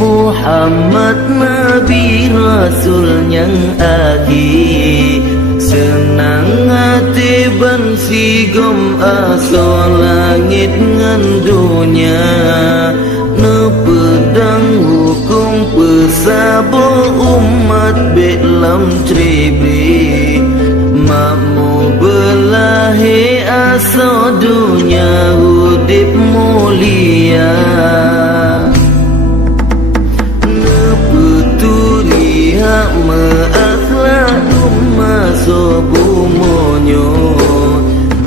Muhammad Nabi Rasul yang akhir, senang hati bensigom aso langit ngan dunia, ne pedang hukum pesabo umat belam tribri, makmu belahi aso dunia hudip mulia. Akhlak masuk bumonyo,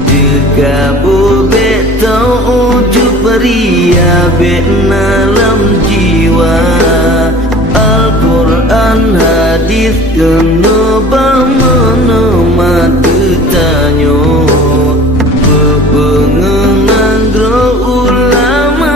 jika bubek tau ujuk beria bet dalam jiwa. Al-Quran hadis kena menemat bertanyo, bebengenang gro ulama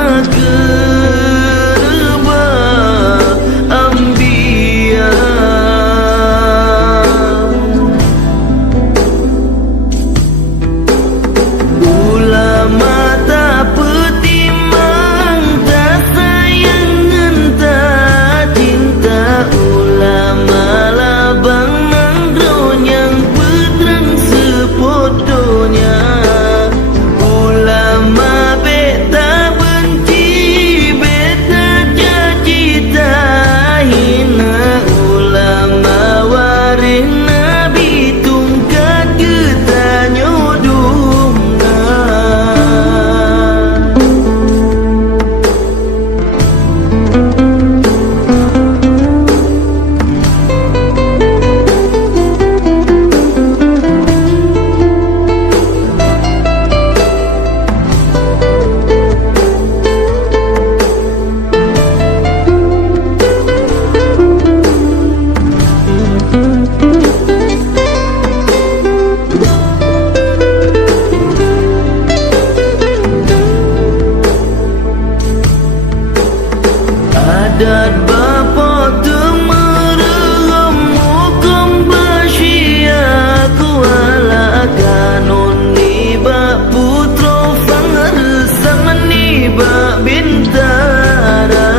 adat bapa temerem hukum basya kuala kanon niba putro fangarsam niba bintara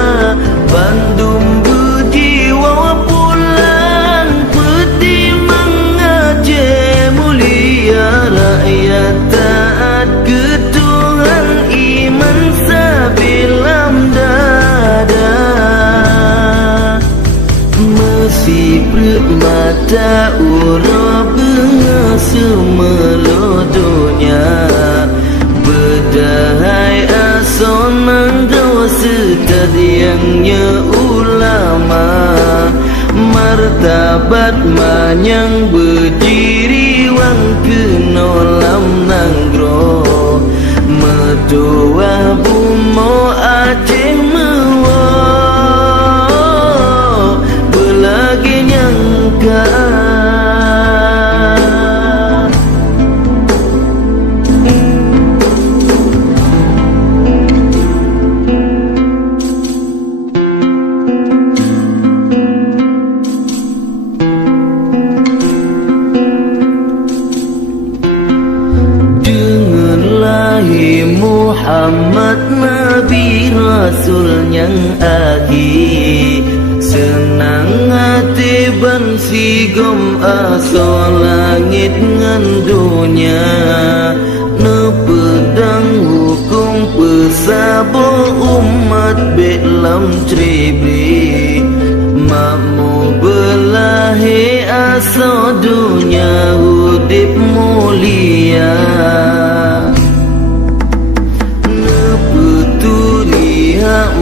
bandum berjiwa pulang peti mengaje mulia rakyat taat ketuhan iman sabilam dada. Si mata urap semelodonya, berdahai asonang dosa tadiangnya ulama, martabat manyang berdiri wang kenolam nanggro, metua bumo Aceh mewa lagi nyangka. Denganlah Muhammad Nabi Rasul yang akhir, senang hati bensigom aso langit ngan dunia, ne pedang hukum pesabo umat belam tribri, makmu belahi aso dunia hudip mulia. Ne peturi hak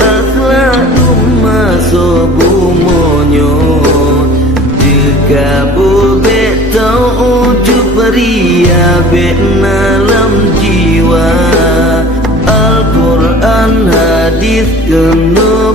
akhlak masuk bumonyo, jika bubek tau ujuk beria bet dalam jiwa. Al-Quran hadis kena